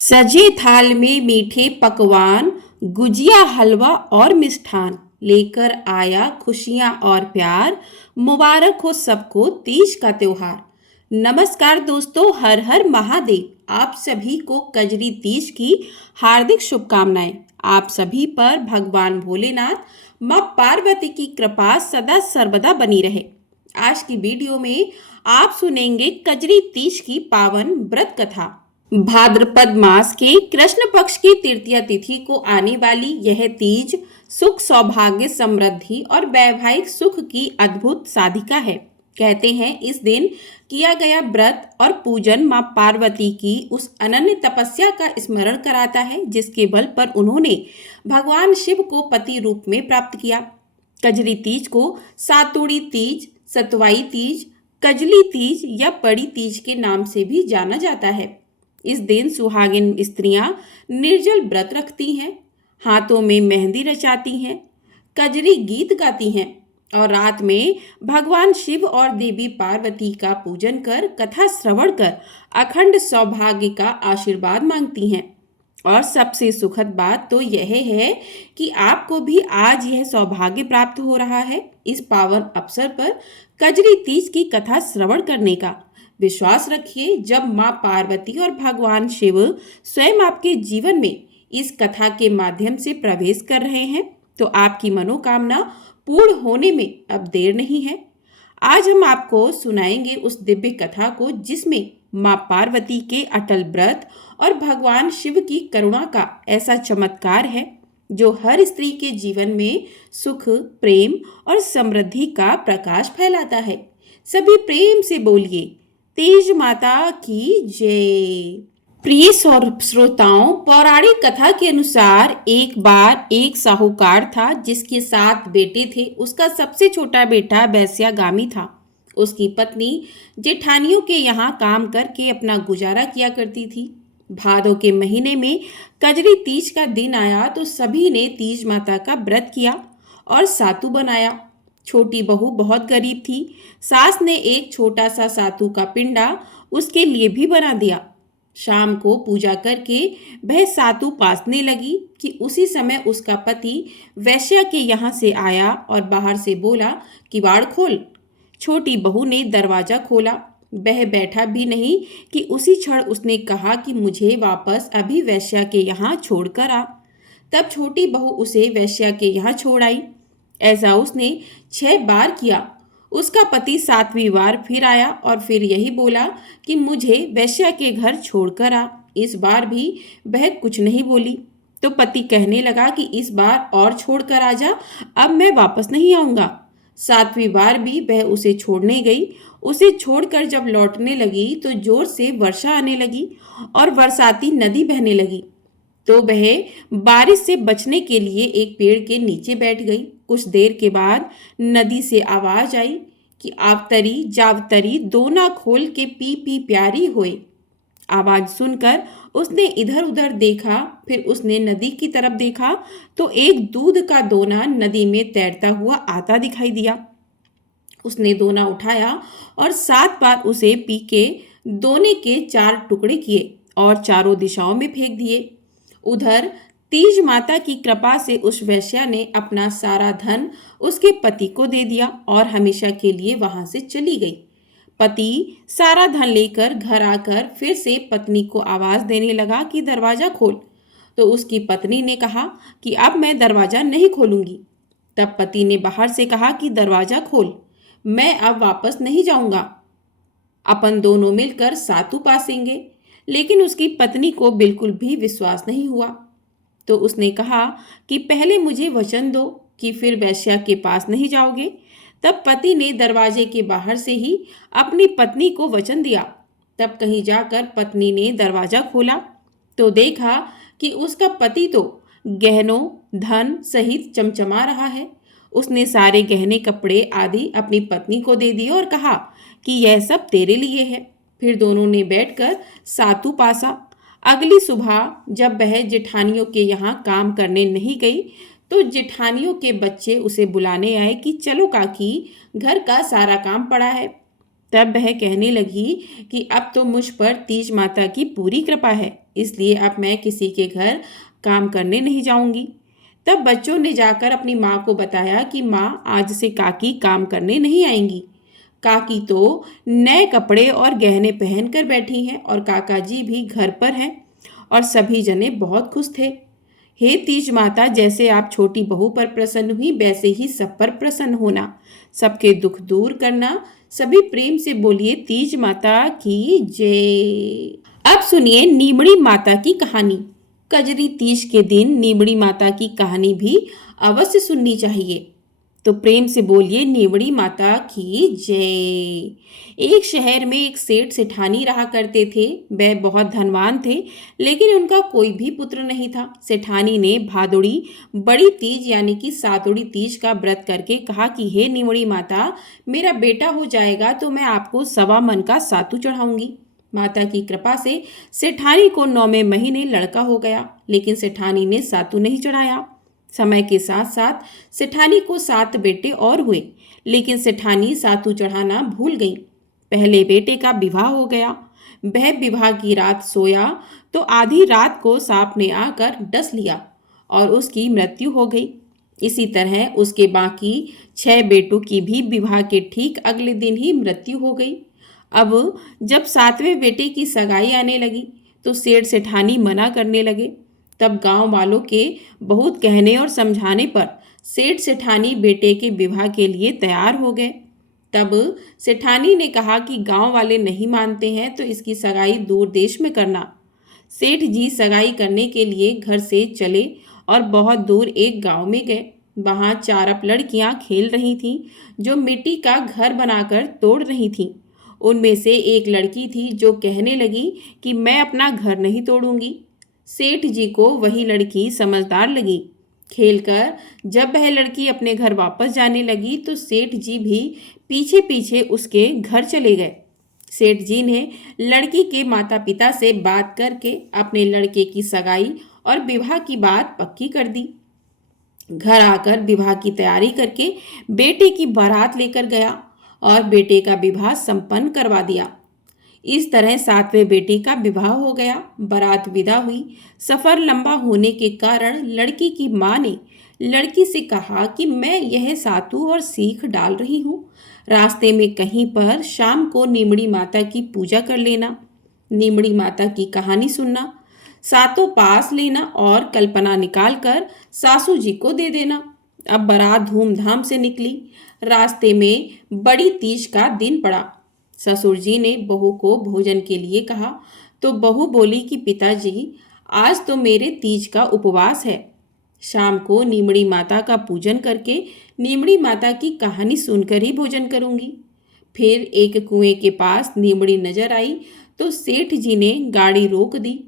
सजे थाल में मीठे पकवान, गुजिया हलवा और मिष्ठान लेकर आया खुशियां और प्यार। मुबारक हो सबको तीज का त्योहार। नमस्कार दोस्तों, हर हर महादेव। आप सभी को कजरी तीज की हार्दिक शुभकामनाएं। आप सभी पर भगवान भोलेनाथ, माँ पार्वती की कृपा सदा सर्वदा बनी रहे। आज की वीडियो में आप सुनेंगे कजरी तीज की पावन व्रत कथा। भाद्रपद मास के कृष्ण पक्ष की तृतीया तिथि को आने वाली यह तीज सुख, सौभाग्य, समृद्धि और वैवाहिक सुख की अद्भुत साधिका है। कहते हैं इस दिन किया गया व्रत और पूजन मां पार्वती की उस अनन्य तपस्या का स्मरण कराता है जिसके बल पर उन्होंने भगवान शिव को पति रूप में प्राप्त किया। कजरी तीज को सातुड़ी तीज, सतवाई तीज, कजली तीज या बड़ी तीज के नाम से भी जाना जाता है। इस दिन सुहागिन स्त्रियां निर्जल व्रत रखती हैं, हाथों में मेहंदी रचाती हैं, कजरी गीत गाती हैं और रात में भगवान शिव और देवी पार्वती का पूजन कर कथा श्रवण कर अखंड सौभाग्य का आशीर्वाद मांगती हैं। और सबसे सुखद बात तो यह है कि आपको भी आज यह सौभाग्य प्राप्त हो रहा है इस पावन अवसर पर कजरी तीज की कथा श्रवण करने का। विश्वास रखिए, जब माँ पार्वती और भगवान शिव स्वयं आपके जीवन में इस कथा के माध्यम से प्रवेश कर रहे हैं तो आपकी मनोकामना पूर्ण होने में अब देर नहीं है। आज हम आपको सुनाएंगे उस दिव्य कथा को जिसमें माँ पार्वती के अटल व्रत और भगवान शिव की करुणा का ऐसा चमत्कार है जो हर स्त्री के जीवन में सुख, प्रेम और समृद्धि का प्रकाश फैलाता है। सभी प्रेम से बोलिए, तीज माता की जय। प्रिय श्रोताओं, पौराणिक कथा के अनुसार एक बार एक साहूकार था जिसके 7 बेटे थे। उसका सबसे छोटा बेटा वैश्यागामी था। उसकी पत्नी जेठानियों के यहाँ काम करके अपना गुजारा किया करती थी। भादों के महीने में कजरी तीज का दिन आया तो सभी ने तीज माता का व्रत किया और सातु बनाया। छोटी बहू बहुत गरीब थी। सास ने एक छोटा सा सातु का पिंडा उसके लिए भी बना दिया। शाम को पूजा करके वह सातु पासने लगी कि उसी समय उसका पति वैश्या के यहाँ से आया और बाहर से बोला, किवाड़ खोल। छोटी बहू ने दरवाजा खोला। वह बैठा भी नहीं कि उसी क्षण उसने कहा कि मुझे वापस अभी वैश्या के यहाँ छोड़कर आ। तब छोटी बहू उसे वैश्या के यहाँ छोड़ आई। ऐसा उसने 6 बार किया। उसका पति 7वीं बार फिर आया और फिर यही बोला कि मुझे वैश्या के घर छोड़कर आ। इस बार भी वह कुछ नहीं बोली। तो पति कहने लगा कि इस बार और छोड़कर आ जा, अब मैं वापस नहीं आऊँगा। 7वीं बार भी वह उसे छोड़ने गई। उसे छोड़कर जब लौटने लगी तो जोर से वर्षा आने लगी और बरसाती नदी बहने लगी। तो वह बारिश से बचने के लिए एक पेड़ के नीचे बैठ गई। कुछ देर के बाद नदी से आवाज आई कि आवतरी जावतरी दोना खोल के पी पी प्यारी होए। आवाज सुनकर उसने इधर उधर देखा। फिर उसने नदी की तरफ देखा तो एक दूध का दोना नदी में तैरता हुआ आता दिखाई दिया। उसने दोना उठाया और 7 बार उसे पी के दोने के 4 टुकड़े किए और चारों दिशाओं में फेंक दिए। उधर तीज माता की कृपा से उस वैश्या ने अपना सारा धन उसके पति को दे दिया और हमेशा के लिए वहां से चली गई। पति सारा धन लेकर घर आकर फिर से पत्नी को आवाज देने लगा कि दरवाजा खोल। तो उसकी पत्नी ने कहा कि अब मैं दरवाजा नहीं खोलूंगी। तब पति ने बाहर से कहा कि दरवाजा खोल, मैं अब वापस नहीं जाऊंगा, अपन दोनों मिलकर सातु पासेंगे। लेकिन उसकी पत्नी को बिल्कुल भी विश्वास नहीं हुआ। तो उसने कहा कि पहले मुझे वचन दो कि फिर वैश्या के पास नहीं जाओगे। तब पति ने दरवाजे के बाहर से ही अपनी पत्नी को वचन दिया। तब कहीं जाकर पत्नी ने दरवाजा खोला तो देखा कि उसका पति तो गहनों धन सहित चमचमा रहा है। उसने सारे गहने कपड़े आदि अपनी पत्नी को दे दिए और कहा कि यह सब तेरे लिए है। फिर दोनों ने बैठकर सातु पासा। अगली सुबह जब वह जेठानियों के यहाँ काम करने नहीं गई तो जेठानियों के बच्चे उसे बुलाने आए कि चलो काकी, घर का सारा काम पड़ा है। तब वह कहने लगी कि अब तो मुझ पर तीज माता की पूरी कृपा है। इसलिए अब मैं किसी के घर काम करने नहीं जाऊंगी। तब बच्चों ने जाकर अपनी माँ को बताया कि माँ, आज से काकी काम करने नहीं आएंगी। काकी तो नए कपड़े और गहने पहनकर बैठी हैं और काका जी भी घर पर हैं और सभी जने बहुत खुश थे। हे तीज माता, जैसे आप छोटी बहू पर प्रसन्न हुई वैसे ही सब पर प्रसन्न होना, सबके दुख दूर करना। सभी प्रेम से बोलिए तीज माता की जय। अब सुनिए नीमड़ी माता की कहानी। कजरी तीज के दिन नीमड़ी माता की कहानी भी अवश्य सुननी चाहिए। तो प्रेम से बोलिए नीमड़ी माता की जय। एक शहर में एक सेठ सेठानी रहा करते थे। वह बहुत धनवान थे, लेकिन उनका कोई भी पुत्र नहीं था। सेठानी ने भादुड़ी बड़ी तीज यानी कि सातुड़ी तीज का व्रत करके कहा कि हे नीमड़ी माता, मेरा बेटा हो जाएगा तो मैं आपको 1.25 मन का सातू चढ़ाऊंगी। माता की कृपा से सेठानी को 9वें महीने लड़का हो गया, लेकिन सेठानी ने सातू नहीं चढ़ाया। समय के साथ साथ सेठानी को 7 बेटे और हुए, लेकिन सेठानी सातू चढ़ाना भूल गई। पहले बेटे का विवाह हो गया। वह विवाह की रात सोया तो आधी रात को सांप ने आकर डस लिया और उसकी मृत्यु हो गई। इसी तरह उसके बाकी 6 बेटों की भी विवाह के ठीक अगले दिन ही मृत्यु हो गई। अब जब 7वें बेटे की सगाई आने लगी तो सेठ सेठानी मना करने लगे। तब गांव वालों के बहुत कहने और समझाने पर सेठ सेठानी बेटे के विवाह के लिए तैयार हो गए। तब सेठानी ने कहा कि गांव वाले नहीं मानते हैं तो इसकी सगाई दूर देश में करना। सेठ जी सगाई करने के लिए घर से चले और बहुत दूर एक गांव में गए। वहां 4 लड़कियां खेल रही थीं, जो मिट्टी का घर बनाकर तोड़ रही थीं। उनमें से एक लड़की थी जो कहने लगी कि मैं अपना घर नहीं तोड़ूंगी। सेठ जी को वही लड़की समझदार लगी। खेलकर जब वह लड़की अपने घर वापस जाने लगी तो सेठ जी भी पीछे पीछे उसके घर चले गए। सेठ जी ने लड़की के माता पिता से बात करके अपने लड़के की सगाई और विवाह की बात पक्की कर दी। घर आकर विवाह की तैयारी करके बेटे की बारात लेकर गया और बेटे का विवाह संपन्न करवा दिया। इस तरह 7वें बेटे का विवाह हो गया। बारात विदा हुई। सफर लंबा होने के कारण लड़की की माँ ने लड़की से कहा कि मैं यह सातू और सीख डाल रही हूँ। रास्ते में कहीं पर शाम को नीमड़ी माता की पूजा कर लेना, नीमड़ी माता की कहानी सुनना, सातों पास लेना और कल्पना निकाल कर सासू जी को दे देना। अब बारात धूमधाम से निकली। रास्ते में बड़ी तीज का दिन पड़ा। ससुर जी ने बहू को भोजन के लिए कहा तो बहू बोली कि पिताजी, आज तो मेरे तीज का उपवास है। शाम को नीमड़ी माता का पूजन करके नीमड़ी माता की कहानी सुनकर ही भोजन करूंगी। फिर एक कुएं के पास नीमड़ी नजर आई तो सेठ जी ने गाड़ी रोक दी।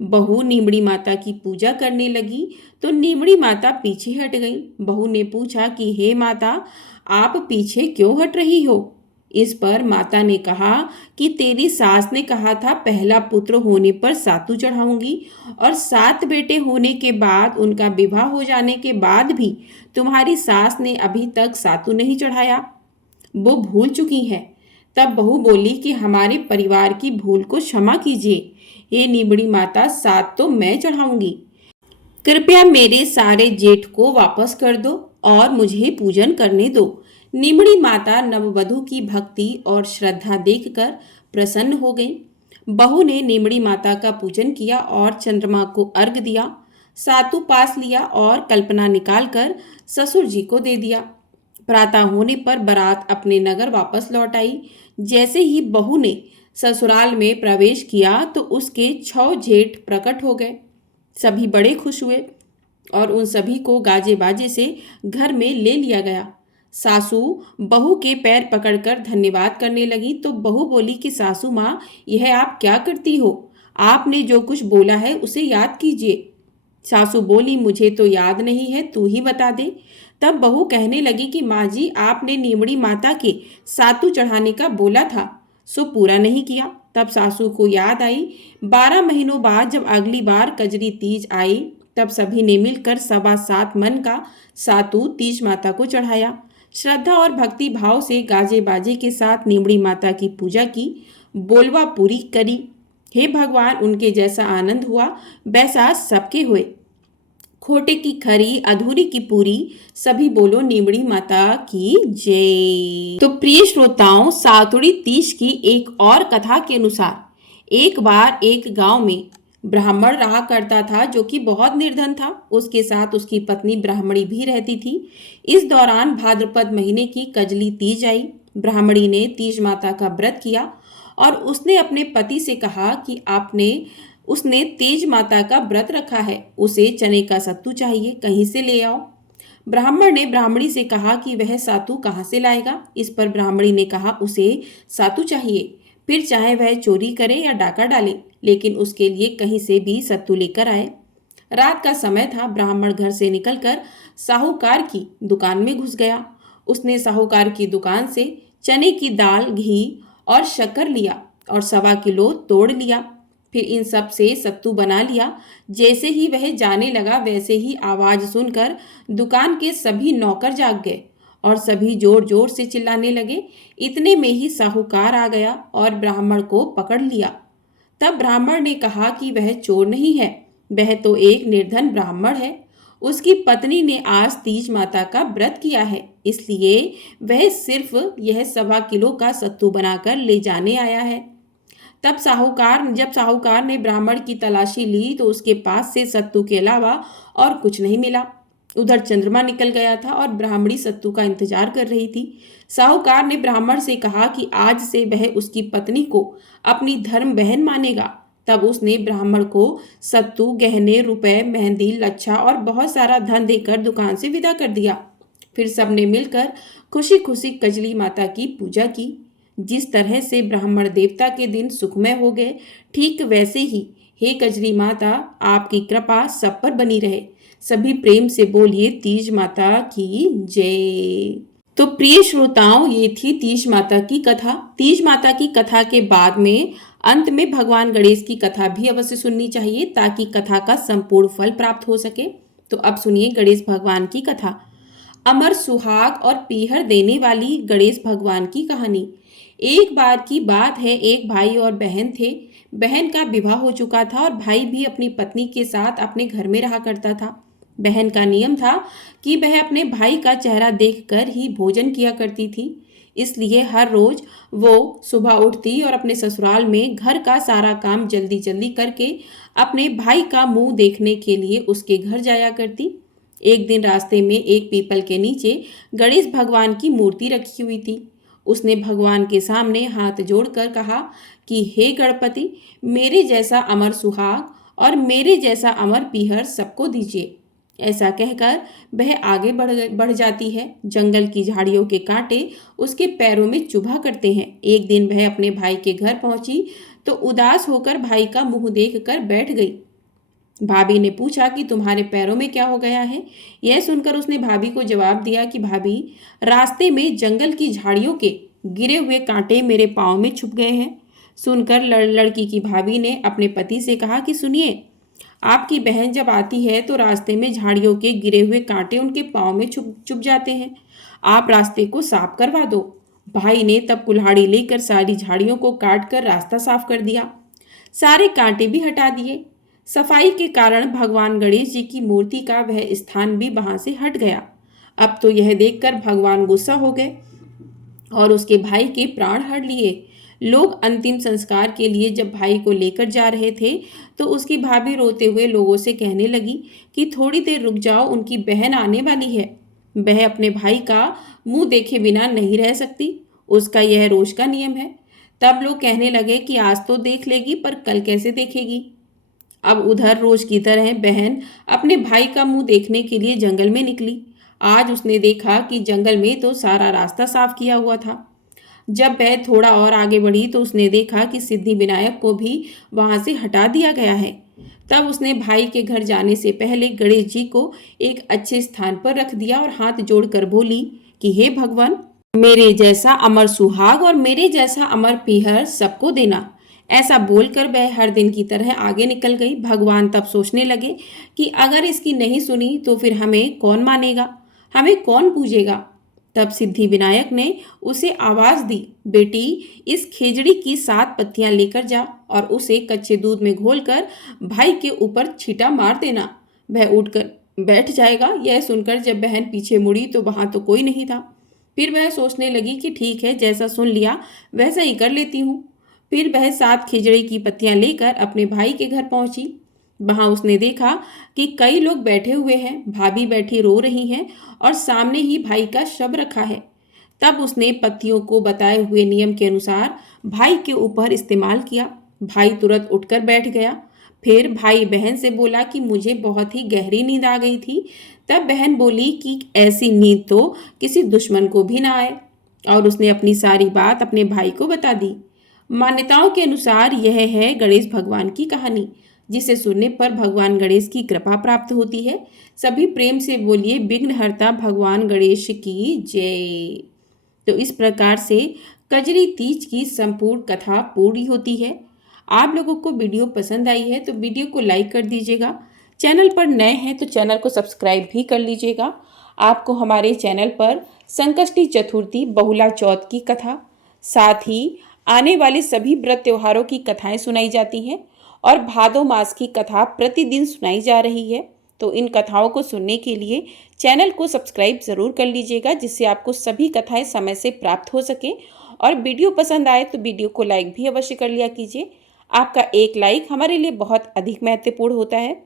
बहू नीमड़ी माता की पूजा करने लगी तो नीमड़ी माता पीछे हट गई। बहू ने पूछा कि हे माता, आप पीछे क्यों हट रही हो? इस पर माता ने कहा कि तेरी सास ने कहा था पहला पुत्र होने पर सातू चढ़ाऊंगी और 7 बेटे होने के बाद उनका विवाह हो जाने के बाद भी तुम्हारी सास ने अभी तक सातू नहीं चढ़ाया। वो भूल चुकी है। तब बहू बोली कि हमारे परिवार की भूल को क्षमा कीजिए। हे नीमड़ी माता, 7 तो मैं चढ़ाऊंगी। कृपया मेरे सारे जेठ को वापस कर दो और मुझे पूजन करने दो। नीमड़ी माता नववधू की भक्ति और श्रद्धा देखकर प्रसन्न हो गई। बहू ने नीमड़ी माता का पूजन किया और चंद्रमा को अर्घ दिया, सातु पास लिया और कल्पना निकालकर ससुर जी को दे दिया। प्रातः होने पर बारात अपने नगर वापस लौट आई। जैसे ही बहू ने ससुराल में प्रवेश किया तो उसके 6 जेठ प्रकट हो गए। सभी बड़े खुश हुए और उन सभी को गाजे बाजे से घर में ले लिया गया। सासू बहू के पैर पकड़कर धन्यवाद करने लगी तो बहू बोली कि सासू माँ, यह आप क्या करती हो? आपने जो कुछ बोला है उसे याद कीजिए। सासू बोली, मुझे तो याद नहीं है, तू ही बता दे। तब बहू कहने लगी कि माँ जी, आपने नीमड़ी माता के सातू चढ़ाने का बोला था, सो पूरा नहीं किया। तब सासू को याद आई। 12 महीनों बाद जब अगली बार कजरी तीज आई तब सभी ने मिलकर 7.25 मन का सातू तीज माता को चढ़ाया। श्रद्धा और भक्ति भाव से गाजे बाजे के साथ नीमड़ी माता की पूजा की, बोलवा पूरी करी। हे भगवान, उनके जैसा आनंद हुआ वैसा सबके हुए। खोटे की खरी, अधूरी की पूरी, सभी बोलो नीमड़ी माता की जय। तो प्रिय श्रोताओं, सातुड़ी तीज की एक और कथा के अनुसार एक बार एक गांव में ब्राह्मण रहा करता था जो कि बहुत निर्धन था। उसके साथ उसकी पत्नी ब्राह्मणी भी रहती थी। इस दौरान भाद्रपद महीने की कजली तीज आई। ब्राह्मणी ने तीज माता का व्रत किया और उसने अपने पति से कहा कि उसने तीज माता का व्रत रखा है, उसे चने का सत्तू चाहिए, कहीं से ले आओ। ब्राह्मण ने ब्राह्मणी से कहा कि वह सातू कहाँ से लाएगा। इस पर ब्राह्मणी ने कहा उसे सातू चाहिए, फिर चाहे वह चोरी करे या डाका डाले, लेकिन उसके लिए कहीं से भी सत्तू लेकर आए। रात का समय था। ब्राह्मण घर से निकलकर साहूकार की दुकान में घुस गया। उसने साहूकार की दुकान से चने की दाल, घी और शक्कर लिया और 1.25 किलो तोड़ लिया। फिर इन सब से सत्तू बना लिया। जैसे ही वह जाने लगा वैसे ही आवाज सुनकर दुकान के सभी नौकर जाग गए और सभी जोर जोर से चिल्लाने लगे। इतने में ही साहूकार आ गया और ब्राह्मण को पकड़ लिया। तब ब्राह्मण ने कहा कि वह चोर नहीं है, वह तो एक निर्धन ब्राह्मण है। उसकी पत्नी ने आज तीज माता का व्रत किया है, इसलिए वह सिर्फ यह 1.25 किलो का सत्तू बनाकर ले जाने आया है। जब साहूकार ने ब्राह्मण की तलाशी ली तो उसके पास से सत्तू के अलावा और कुछ नहीं मिला। उधर चंद्रमा निकल गया था और ब्राह्मणी सत्तू का इंतजार कर रही थी। साहूकार ने ब्राह्मण से कहा कि आज से वह उसकी पत्नी को अपनी धर्म बहन मानेगा। तब उसने ब्राह्मण को सत्तू, गहने, रुपए, मेहंदी, लच्छा और बहुत सारा धन देकर दुकान से विदा कर दिया। फिर सबने मिलकर खुशी खुशी कजली माता की पूजा की। जिस तरह से ब्राह्मण देवता के दिन सुखमय हो गए, ठीक वैसे ही हे कजली माता, आपकी कृपा सब पर बनी रहे। सभी प्रेम से बोलिए तीज माता की जय। तो प्रिय श्रोताओं, ये थी तीज माता की कथा। तीज माता की कथा के बाद में अंत में भगवान गणेश की कथा भी अवश्य सुननी चाहिए ताकि कथा का संपूर्ण फल प्राप्त हो सके। तो अब सुनिए गणेश भगवान की कथा। अमर सुहाग और पीहर देने वाली गणेश भगवान की कहानी। एक बार की बात है, एक भाई और बहन थे। बहन का विवाह हो चुका था और भाई भी अपनी पत्नी के साथ अपने घर में रहा करता था। बहन का नियम था कि वह अपने भाई का चेहरा देखकर ही भोजन किया करती थी। इसलिए हर रोज वो सुबह उठती और अपने ससुराल में घर का सारा काम जल्दी जल्दी करके अपने भाई का मुंह देखने के लिए उसके घर जाया करती। एक दिन रास्ते में एक पीपल के नीचे गणेश भगवान की मूर्ति रखी हुई थी। उसने भगवान के सामने हाथ जोड़कर कहा कि हे गणपति, मेरे जैसा अमर सुहाग और मेरे जैसा अमर पीहर सबको दीजिए। ऐसा कहकर वह आगे बढ़ जाती है। जंगल की झाड़ियों के कांटे उसके पैरों में चुभा करते हैं। एक दिन वह अपने भाई के घर पहुंची तो उदास होकर भाई का मुंह देखकर बैठ गई। भाभी ने पूछा कि तुम्हारे पैरों में क्या हो गया है। यह सुनकर उसने भाभी को जवाब दिया कि भाभी, रास्ते में जंगल की झाड़ियों के गिरे हुए कांटे मेरे पाँव में छुप गए हैं। सुनकर लड़की की भाभी ने अपने पति से कहा कि सुनिए, आपकी बहन जब आती है तो रास्ते में झाड़ियों के गिरे हुए कांटे उनके पाँव में चुप जाते हैं। आप रास्ते को साफ करवा दो। भाई ने तब कुल्हाड़ी लेकर सारी झाड़ियों को काट कर रास्ता साफ कर दिया। सारे कांटे भी हटा दिए। सफाई के कारण भगवान गणेश जी की मूर्ति का वह स्थान भी वहां से हट गया। अब तो यह देखकर भगवान गुस्सा हो गए और उसके भाई के प्राण हर लिए। लोग अंतिम संस्कार के लिए जब भाई को लेकर जा रहे थे तो उसकी भाभी रोते हुए लोगों से कहने लगी कि थोड़ी देर रुक जाओ, उनकी बहन आने वाली है। वह अपने भाई का मुंह देखे बिना नहीं रह सकती, उसका यह रोज का नियम है। तब लोग कहने लगे कि आज तो देख लेगी पर कल कैसे देखेगी। अब उधर रोज की तरह बहन अपने भाई का मुंह देखने के लिए जंगल में निकली। आज उसने देखा कि जंगल में तो सारा रास्ता साफ किया हुआ था। जब वह थोड़ा और आगे बढ़ी तो उसने देखा कि सिद्धि विनायक को भी वहां से हटा दिया गया है। तब उसने भाई के घर जाने से पहले गणेश जी को एक अच्छे स्थान पर रख दिया और हाथ जोड़कर बोली कि हे भगवान, मेरे जैसा अमर सुहाग और मेरे जैसा अमर पीहर सबको देना। ऐसा बोलकर वह हर दिन की तरह आगे निकल गई। भगवान तब सोचने लगे कि अगर इसकी नहीं सुनी तो फिर हमें कौन मानेगा, हमें कौन पूजेगा। तब सिद्धि विनायक ने उसे आवाज दी, बेटी इस खेजड़ी की 7 पत्तियां लेकर जा और उसे कच्चे दूध में घोलकर भाई के ऊपर छींटा मार देना। वह उठकर बैठ जाएगा। यह सुनकर जब बहन पीछे मुड़ी तो वहां तो कोई नहीं था। फिर वह सोचने लगी कि ठीक है, जैसा सुन लिया वैसा ही कर लेती हूँ। फिर वह 7 खिचड़ी की पत्तियां लेकर अपने भाई के घर पहुंची। वहां उसने देखा कि कई लोग बैठे हुए हैं, भाभी बैठी रो रही हैं और सामने ही भाई का शव रखा है। तब उसने पत्तियों को बताए हुए नियम के अनुसार भाई के ऊपर इस्तेमाल किया। भाई तुरंत उठकर बैठ गया। फिर भाई बहन से बोला कि मुझे बहुत ही गहरी नींद आ गई थी। तब बहन बोली कि ऐसी नींद तो किसी दुश्मन को भी ना आए, और उसने अपनी सारी बात अपने भाई को बता दी। मान्यताओं के अनुसार यह है गणेश भगवान की कहानी, जिसे सुनने पर भगवान गणेश की कृपा प्राप्त होती है। सभी प्रेम से बोलिए विघ्नहर्ता भगवान गणेश की जय। तो इस प्रकार से कजरी तीज की संपूर्ण कथा पूरी होती है। आप लोगों को वीडियो पसंद आई है तो वीडियो को लाइक कर दीजिएगा। चैनल पर नए हैं तो चैनल को सब्सक्राइब भी कर लीजिएगा। आपको हमारे चैनल पर संकष्टी चतुर्थी, बहुला चौथ की कथा, साथ ही आने वाले सभी व्रत त्योहारों की कथाएं सुनाई जाती हैं और भादो मास की कथा प्रतिदिन सुनाई जा रही है। तो इन कथाओं को सुनने के लिए चैनल को सब्सक्राइब ज़रूर कर लीजिएगा, जिससे आपको सभी कथाएं समय से प्राप्त हो सके। और वीडियो पसंद आए तो वीडियो को लाइक भी अवश्य कर लिया कीजिए। आपका एक लाइक हमारे लिए बहुत अधिक महत्वपूर्ण होता है।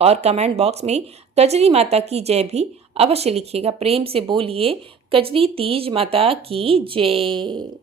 और कमेंट बॉक्स में कजरी माता की जय भी अवश्य लिखिएगा। प्रेम से बोलिए कजरी तीज माता की जय।